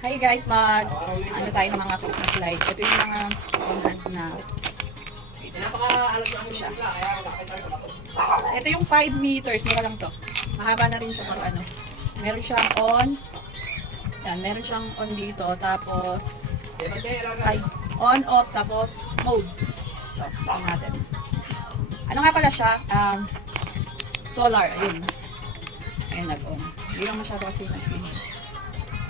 Hi guys, ano tayo ng mga Christmas light. Ito yung mga on-hand na. Ito yung 5 meters. Mura lang to. Mahaba na rin siya pag ano. Meron siyang on. Yan, meron siyang on dito. Tapos on, off, tapos mode. So, tingnan natin. Ano nga pala siya? Solar. Ayun. Ayun, nag-on. Hindi lang masyado kasi nasin.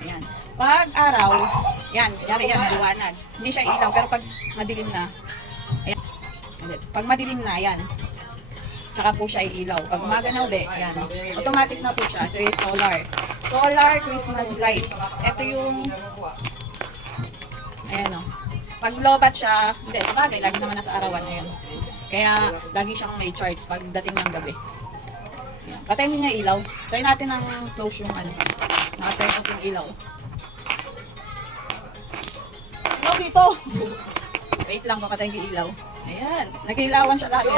Ayan. Pag araw, yan, yari yan, liwanag. Hindi siya ilaw, pero pag madilim na, ayan. Pag madilim na, yan. Tsaka po siya ilaw. Pag maganaw de, yan. Automatic na po siya. Ito yung solar. Solar Christmas light. Ito yung, ayan o. Pag lobat siya, hindi, sabagay, lagi naman nasa arawan. Ayan. Kaya, lagi siyang may charge pag dating ng gabi. Ayan. Patayin niya ilaw. Try natin ng close yung ano. Nakatay ko yung ilaw. Ilaw dito! Wait lang, papatayin yung ilaw. Ayan. Nag-ilawan siya lagi.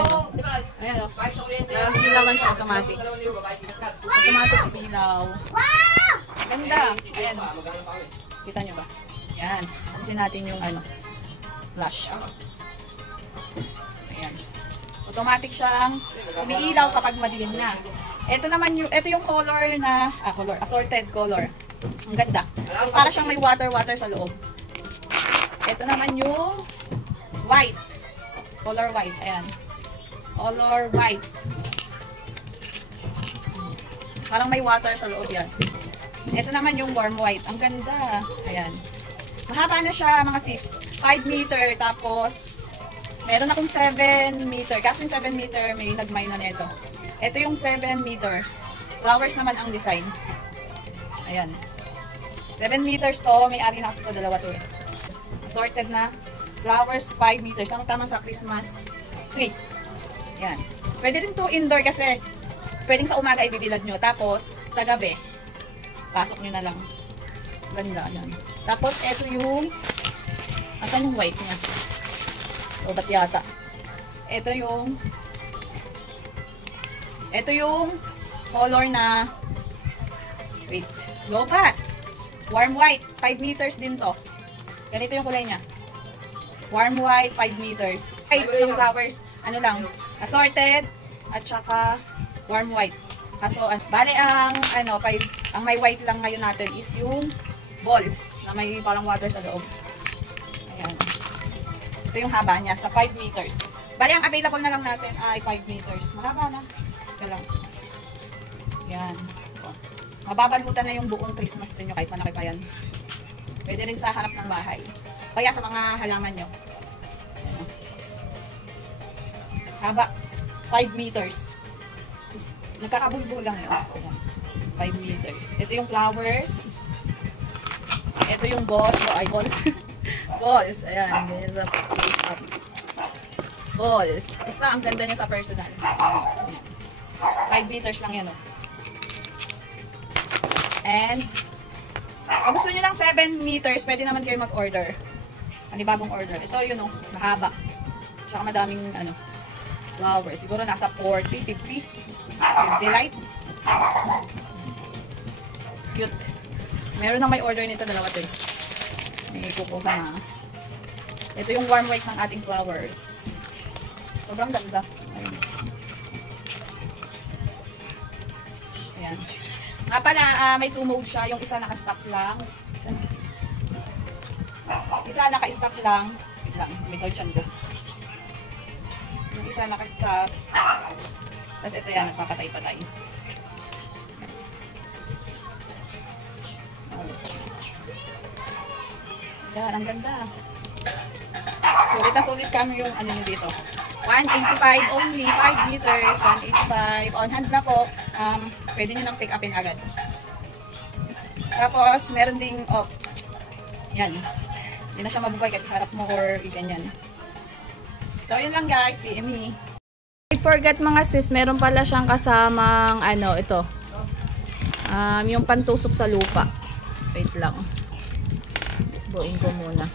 Ayan o. Nag-ilawan siya automatic. Automatic yung ilaw. Ganda. Ayan. Kita nyo ba? Ayan. Alisin natin yung ano. Flash. Ayan. Automatic siyang umiilaw kapag madilim na. Ito naman yung, ito yung color na, assorted color. Ang ganda. Tapos para siyang may water sa loob. Ito naman yung white. Color white. Ayan. Color white. Parang may water sa loob yan. Ito naman yung warm white. Ang ganda. Ayan. Mahaba na siya mga sis. 5 meter. Tapos, meron akong 7 meter. Kasi yung 7 meter may nagmay na nito. Ito yung 7 meters. Flowers naman ang design. Ayan. 7 meters to. May-ari na kasi ito. Dalawa to. Assorted na flowers. 5 meters. Tama sa Christmas tree. Ayan. Pwede rin to indoor kasi pwedeng sa umaga ibibilad nyo. Tapos, sa gabi, pasok nyo na lang. Ganda. Ayan. Tapos, ito yung asan yung white niya? O, ba't yata? Ito yung color na wait, lobat. Warm white, 5 meters din to. Ganito yung kulay niya. Warm white, 5 meters. Ay, yung flowers, ano lang, assorted at saka warm white. Kaso, bale ang ang may white lang ngayon natin is yung balls na may parang water sa loob. Ayan. Ito yung haba niya sa 5 meters. Bale, ang available na lang natin ay 5 meters. Mahaba na. Ito lang. Yan. Mababalutan na yung buong Christmas tree nyo kahit malaki pa yan. Pwede rin sa harap ng bahay. Kaya sa mga halaman nyo. Yan. Haba. 5 meters. Nagkakabulbul lang yun. Yan. 5 meters. Ito yung flowers. Ito yung balls. Ay, balls. Balls. Ayan. Ganyan sa place up. Balls. Basta ang ganda niya sa personal. Ayan. 5 meters lang yan, oh. And, kung gusto nyo lang 7 meters, pwede naman kayo mag-order. Panibagong order. Ito yun, oh. Mahaba. Tsaka madaming, flowers. Siguro nasa 40, 50. 50 lights. Cute. Meron na may order nito, dalawa to. May kukuha na. Ito yung warm white ng ating flowers. Sobrang ganda. Ayun. Ayan. Nga pala, may 2 mode siya. Yung isa naka-stock lang. Isa naka-stock lang. Wait lang, may torchan ko. Yung isa naka-stock. Tapos ito yan, nagpapatay-patay. Yan, ang ganda. Sulit kami yung ano nyo dito. 185 only, 5 meters, 185. On hand na po. Pwede nyo nang pick upin agad. Tapos, meron ding off. Yan. Hindi na siya mabubuhay kahit harap mo or ganyan. So, yun lang guys. PM me. I forgot mga sis, meron pala siyang kasamang ito. Yung pantusok sa lupa. Wait lang. Buuin ko muna.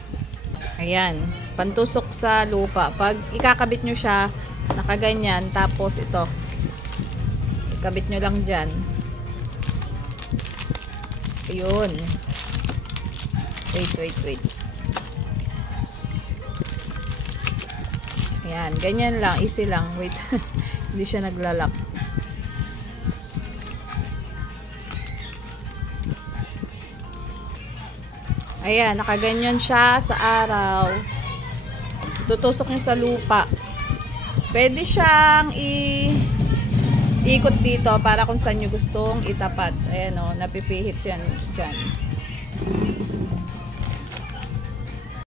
Ayan. Pantusok sa lupa. Pag ikakabit nyo siya, nakaganyan. Tapos ito. Ikabit nyo lang dyan. Ayun. Wait. Ayan, ganyan lang. Easy lang. Wait. Hindi siya naglalak. Ayan, nakaganyan siya sa araw. Tutusok nyo sa lupa. Pwede siyang ikot dito para kung saan nyo gustong itapat. Ayan o, napipihit yan dyan.